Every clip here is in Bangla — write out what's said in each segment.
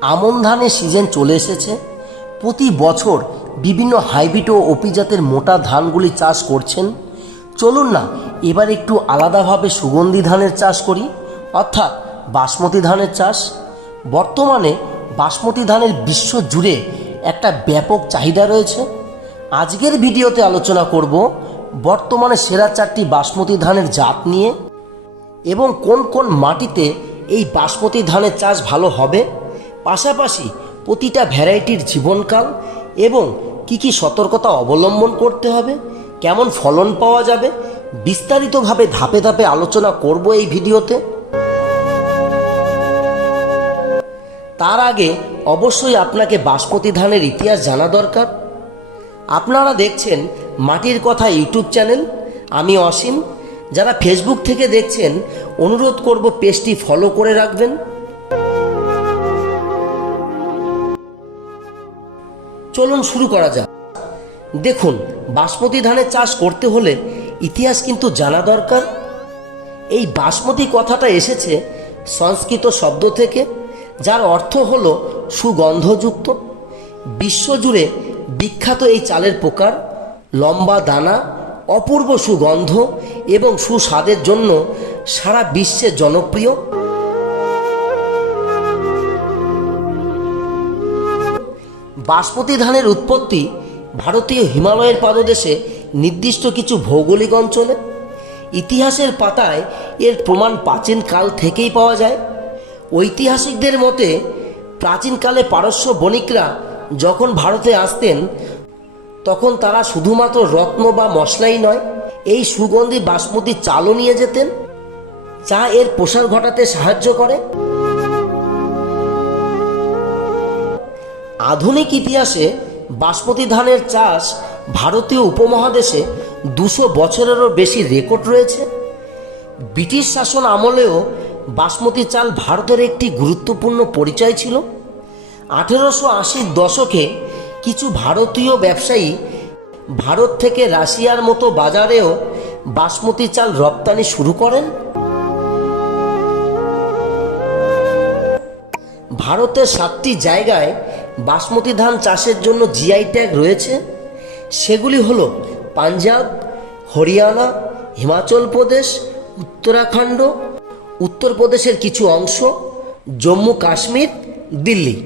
আমন ধানের সিজন চলে এসেছে। প্রতি বছর বিভিন্ন হাইব্রিড ও অপিজাতের মোটা ধানগুলি চাষ করছেন। চলুন না, এবার একটু আলাদাভাবে সুগন্ধি ধানের চাষ করি। অর্থাৎ বাসমতি ধানের চাষ। বর্তমানে বাসমতি ধানের বিশ্ব জুড়ে একটা ব্যাপক চাহিদা রয়েছে। আজকের ভিডিওতে আলোচনা করব বর্তমানে সেরা চারটি বাসমতি ধানের জাত নিয়ে এবং কোন কোন মাটিতে এই বাসমতি ধানের চাষ ভালো হবে। পাশাপাশি প্রতিটা ভ্যারাইটির জীবনকাল এবং কি কি সতর্কতা অবলম্বন করতে হবে, কেমন ফলন পাওয়া যাবে, বিস্তারিতভাবে ধাপে ধাপে আলোচনা করব এই ভিডিওতে। তার আগে অবশ্যই আপনাকে বাসমতি ধানের ইতিহাস জানা দরকার। আপনারা দেখছেন মাটির কথা ইউটিউব চ্যানেল, আমি অসীম। যারা ফেসবুক থেকে দেখছেন, অনুরোধ করব পেজটি ফলো করে রাখবেন। চলুন শুরু করা যাক। দেখুন, বাসমতি ধানের চাষ করতে হলে ইতিহাস কিন্তু জানা দরকার। এই বাসমতি কথাটা এসেছে সংস্কৃত শব্দ থেকে, যার অর্থ হল সুগন্ধযুক্ত। বিশ্বজুড়ে বিখ্যাত এই চালের প্রকার, লম্বা দানা, অপূর্ব সুগন্ধ এবং সুস্বাদের জন্য সারা বিশ্বে জনপ্রিয়। বাসমতি ধানের উৎপত্তি ভারতীয় হিমালয়ের পাদদেশে নির্দিষ্ট কিছু ভৌগোলিক অঞ্চলে। ইতিহাসের পাতায় এর প্রমাণ প্রাচীন কাল থেকেই পাওয়া যায়। ঐতিহাসিকদের মতে প্রাচীনকালে পারস্য বণিকরা যখন ভারতে আসতেন, তখন তারা শুধুমাত্র রত্ন বা মশলাই নয়, এই সুগন্ধি বাসমতি চালও নিয়ে যেতেন, যা এর প্রসার ঘটাতে সাহায্য করে। আধুনিক ইতিহাসে বাসমতি ধানের চাষ ভারতীয় উপমহাদেশে দুশো বছরেরও বেশি রেকর্ড রয়েছে। ব্রিটিশ শাসন আমলেও বাসমতি চাল ভারতের একটি গুরুত্বপূর্ণ পরিচয় ছিল। আঠেরোশো আশির দশকে কিছু ভারতীয় ব্যবসায়ী ভারত থেকে রাশিয়ার মতো বাজারেও বাসমতি চাল রপ্তানি শুরু করেন। ভারতের সাতটি জায়গায় বাসমতি ধান চাষের জন্য জিআই ট্যাগ রয়েছে। সেগুলি হল পাঞ্জাব, হরিয়ানা, হিমাচল প্রদেশ, উত্তরাখণ্ড উত্তরপ্রদেশের কিছু অংশ, জম্মু কাশ্মীর, দিল্লি।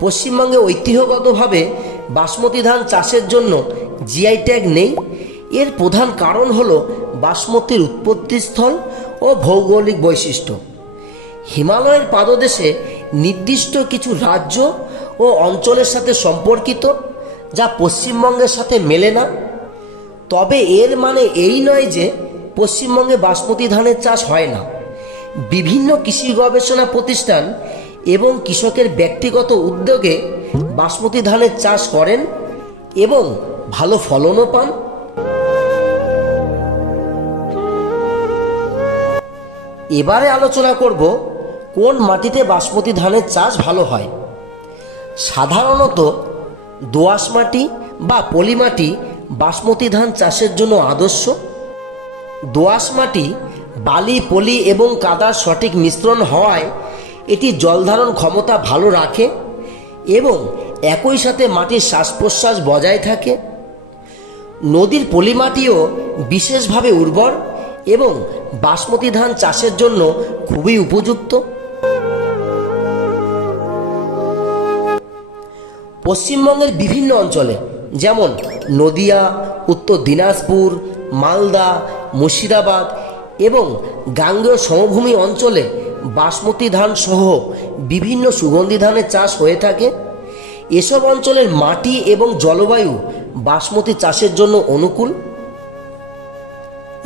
পশ্চিমবঙ্গে ঐতিহ্যগতভাবে বাসমতি ধান চাষের জন্য জিআই ট্যাগ নেই। এর প্রধান কারণ হল বাসমতির উৎপত্তিস্থল ও ভৌগোলিক বৈশিষ্ট্য। হিমালয়ের পাদদেশে নির্দিষ্ট কিছু রাজ্য ও অঞ্চলের সাথে সম্পর্কিত, যা পশ্চিমবঙ্গের সাথে মেলে না। তবে এর মানে এই নয় যে পশ্চিমবঙ্গে বাসমতি ধানের চাষ হয় না। বিভিন্ন কৃষি গবেষণা প্রতিষ্ঠান এবং কৃষকের ব্যক্তিগত উদ্যোগে বাসমতি ধানের চাষ করেন এবং ভালো ফলনও পান। এবারে আলোচনা করব কোন মাটিতে বাসমতি ধানের চাষ ভালো হয়? সাধারণত দোআঁশ মাটি বা পলি মাটি বাসমতি ধান চাষের জন্য আদর্শ। দোআঁশ মাটি বালি, পলি এবং কাদার সঠিক মিশ্রণ হওয়ায় এটি জলধারণ ক্ষমতা ভালো রাখে এবং একই সাথে মাটির শ্বাস প্রশ্বাস বজায় থাকে। নদীর পলিমাটিও বিশেষভাবে উর্বর এবং বাসমতি ধান চাষের জন্য খুবই উপযুক্ত। পশ্চিমবঙ্গের বিভিন্ন অঞ্চলে, যেমন নদিয়া, উত্তর দিনাজপুর, মালদা, মুর্শিদাবাদ এবং গাঙ্গেয় সমভূমি অঞ্চলে বাসমতি ধান সহ বিভিন্ন সুগন্ধি ধানের চাষ হয়ে থাকে। এসব অঞ্চলের মাটি এবং জলবায়ু বাসমতি চাষের জন্য অনুকূল।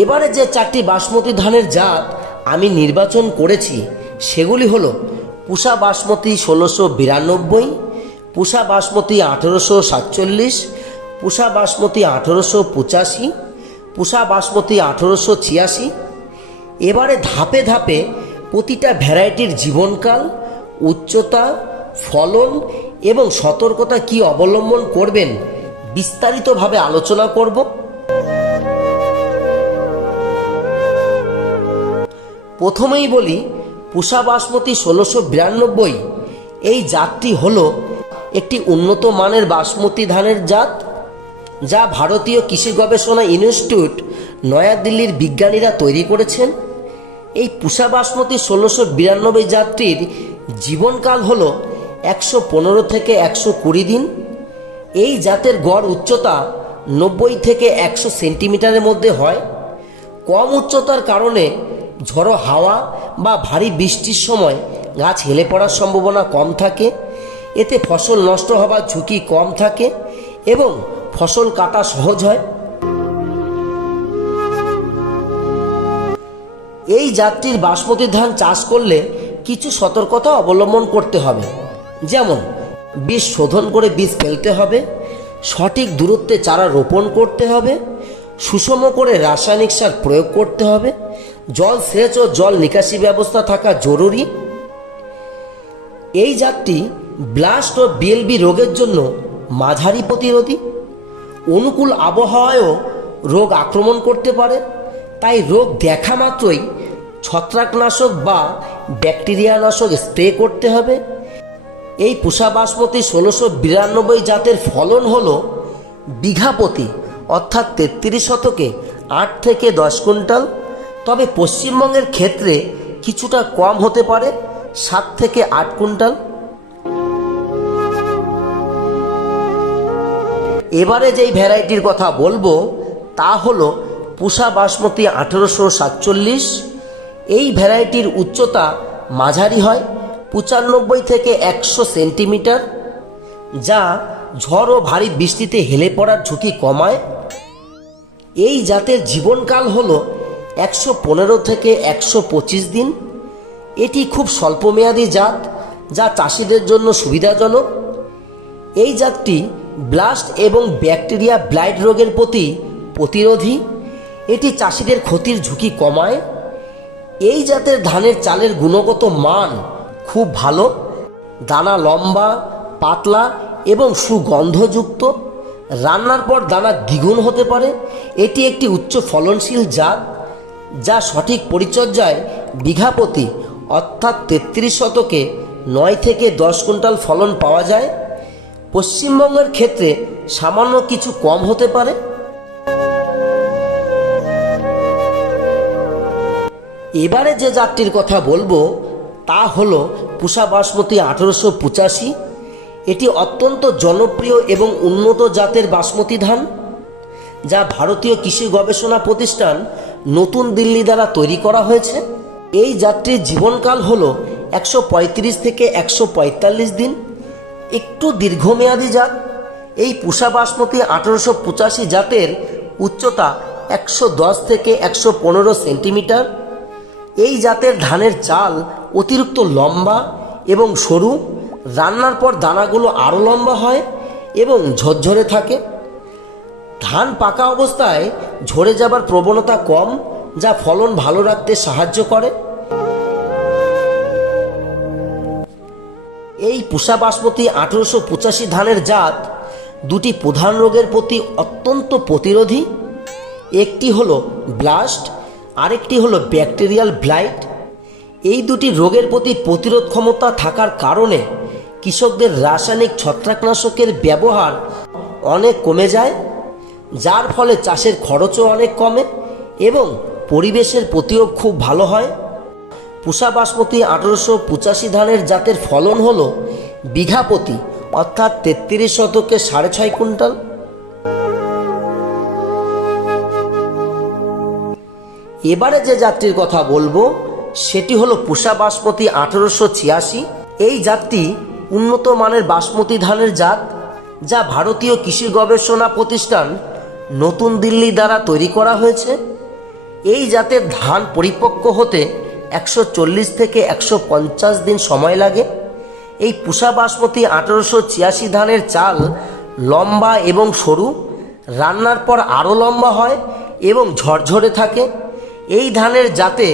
এবারে যে চারটি বাসমতি ধানের জাত আমি নির্বাচন করেছি, সেগুলি হলো পুষা বাসমতি ষোলোশো বিরানব্বই পুষা বাসমতি আঠেরোশো সাতচল্লিশ, পুষা বাসমতি আঠেরোশো পঁচাশি, পুষা বাসমতি আঠেরোশো ছিয়াশি। এবারে ধাপে ধাপে প্রতিটা ভ্যারাইটির জীবনকাল, উচ্চতা, ফলন এবং সতর্কতা কি অবলম্বন করবেন বিস্তারিতভাবে আলোচনা করব। প্রথমেই বলি, পুষা বাসমতি ষোলোশো বিরানব্বই, এই জাতটি হল একটি উন্নত মানের বাসমতি ধানের জাত, যা ভারতীয় কৃষি গবেষণা ইনস্টিটিউট নয়াদিল্লির বিজ্ঞানীরা তৈরি করেছেন। এই পুষা বাসমতি ষোলোশো বিরানব্বই জাতটির জীবনকাল হল একশো পনেরো থেকে একশো কুড়ি দিন। এই জাতের গড় উচ্চতা নব্বই থেকে একশো সেন্টিমিটারের মধ্যে হয়। কম উচ্চতার কারণে ঝড়ো হাওয়া বা ভারী বৃষ্টির সময় গাছ হেলে পড়ার সম্ভাবনা কম থাকে। এতে ফসল নষ্ট হবার ঝুঁকি কম থাকে এবং ফসল কাটা সহজ হয়। এই জাতটির বাসমতি ধান চাষ করলে কিছু সতর্কতা অবলম্বন করতে হবে। যেমন, বীজ শোধন করে বীজ ফেলতে হবে, সঠিক দূরত্বে চারা রোপণ করতে হবে, সুষম করে রাসায়নিক সার প্রয়োগ করতে হবে, জল সেচ ও জল নিকাশি ব্যবস্থা থাকা জরুরি। এই জাতটি ব্লাস্ট ও বিএলবি রোগের জন্য মাঝারি প্রতিরোধী, অনুকূল আবহাওয়ায়ও রোগ আক্রমণ করতে পারে, তাই রোগ দেখা মাত্রই ছত্রাকনাশক বা ব্যাকটেরিয়ানাশক স্প্রে করতে হবে। এই পুষা বাসমতি ষোলোশো বিরানব্বই জাতের ফলন হল বিঘা প্রতি, অর্থাৎ তেত্রিশ শতকে আট থেকে দশ কুইন্টাল। তবে পশ্চিমবঙ্গের ক্ষেত্রে কিছুটা কম হতে পারে, সাত থেকে আট কুইন্টাল। এবারে যেই ভ্যারাইটির কথা বলব, তা হলো পুষা বাসমতি আঠেরোশো সাতচল্লিশ। এই ভ্যারাইটির উচ্চতা মাঝারি হয়, পঁচানব্বই থেকে একশো সেন্টিমিটার, যা ঝড় ও ভারী বৃষ্টিতে হেলে পড়ার ঝুঁকি কমায়। এই জাতের জীবনকাল হল একশো পনেরো থেকে একশো পঁচিশ দিন। এটি খুব স্বল্পমেয়াদী জাত, যা চাষিদের জন্য সুবিধাজনক। এই জাতটি ব্লাস্ট এবং ব্যাকটেরিয়া ব্লাইট রোগের প্রতি প্রতিরোধী, এটি চাষিদের ক্ষতির ঝুঁকি কমায়। এই জাতের ধানের চালের গুণগত মান খুব ভালো, দানা লম্বা, পাতলা এবং সুগন্ধযুক্ত। রান্নার পর দানা দ্বিগুণ হতে পারে। এটি একটি উচ্চ ফলনশীল জাত, যা সঠিক পরিচর্যায় বিঘা প্রতি অর্থাৎ তেত্রিশ শতকে নয় থেকে দশ কুইন্টাল ফলন পাওয়া যায়। পশ্চিমবঙ্গের ক্ষেত্রে সামান্য কিছু কম হতে পারে? এবারে যে জাতটির কথা বলব, তা হলো পুষা বাসমতি আঠেরোশো পঁচাশি। এটি অত্যন্ত জনপ্রিয় এবং উন্নত জাতের বাসমতি ধান, যা ভারতীয় কৃষি গবেষণা প্রতিষ্ঠান নতুন দিল্লি দ্বারা তৈরি করা হয়েছে। এই জাতটির জীবনকাল হল একশো পঁয়ত্রিশ থেকে একশো পঁয়তাল্লিশ দিন। একটু দীর্ঘমেয়াদী জাত। এই পুষা বাসমতি আঠেরোশো পঁচাশি জাতের উচ্চতা একশো দশ থেকে একশো পনেরো সেন্টিমিটার। এই জাতের ধানের চাল অতিরিক্ত লম্বা এবং সরু, রান্নার পর দানাগুলো আরও লম্বা হয় এবং ঝরঝরে থাকে। ধান পাকা অবস্থায় ঝরে যাবার প্রবণতা কম, যা ফলন ভালো রাখতে সাহায্য করে। পুষা বাসমতি আঠেরোশো পঁচাশি ধানের জাত, দুটি প্রধান রোগের প্রতি অত্যন্ত প্রতিরোধী। একটি হলো ব্লাস্ট, আরেকটি হলো ব্যাকটেরিয়াল ব্লাইট। এই দুটি রোগের প্রতি প্রতিরোধ ক্ষমতা থাকার কারণে কৃষকদের রাসায়নিক ছত্রাকনাশকের ব্যবহার অনেক কমে যায়, যার ফলে চাষের খরচও অনেক কমে এবং পরিবেশের প্রতিও খুব ভালো হয়। পুষা বাসমতি আঠেরোশো পঁচাশি ধানের জাতের ফলন হলো বিঘা প্রতি অর্থাৎ তেত্রিশ শতকে সাড়ে ছয় কুইন্টাল? এবারে যে জাতটির কথা বলব, সেটি হলো পুষা বাসমতি আঠেরোশো ছিয়াশি। এই জাতটি উন্নত মানের বাসমতি ধানের জাত, যা ভারতীয় কৃষি গবেষণা প্রতিষ্ঠান নতুন দিল্লি দ্বারা তৈরি করা হয়েছে। এই জাতের ধান পরিপক্ক হতে একশো চল্লিশ থেকে একশো পঞ্চাশ দিন সময় লাগে। এই পুষা বাসমতি আঠেরোশো ছিয়াশি ধানের চাল লম্বা এবং সরু, রান্নার পর আরও লম্বা হয় এবং ঝরঝরে থাকে। এই ধানের জাতে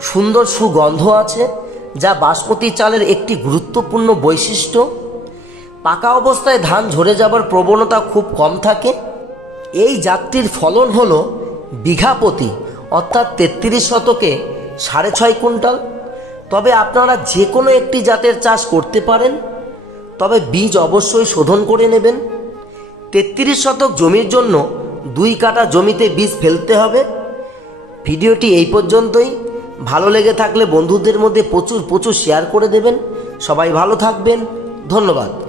সুন্দর সুগন্ধ আছে, যা বাসমতি চালের একটি গুরুত্বপূর্ণ বৈশিষ্ট্য। পাকা অবস্থায় ধান ঝরে যাবার প্রবণতা খুব কম থাকে। এই জাতটির ফলন হলো বিঘা প্রতি অর্থাৎ তেত্রিশ শতকে সাড়ে ছয় কুইন্টাল। তবে আপনারা যে কোনো একটি জাতের চাষ করতে পারেন। তবে বীজ অবশ্যই শোধন করে নেবেন। তেত্রিশ শতক জমির জন্য দুই কাটা জমিতে বীজ ফেলতে হবে। ভিডিওটি এই পর্যন্তই। ভালো লেগে থাকলে বন্ধুদের মধ্যে প্রচুর প্রচুর শেয়ার করে দেবেন। সবাই ভালো থাকবেন। ধন্যবাদ।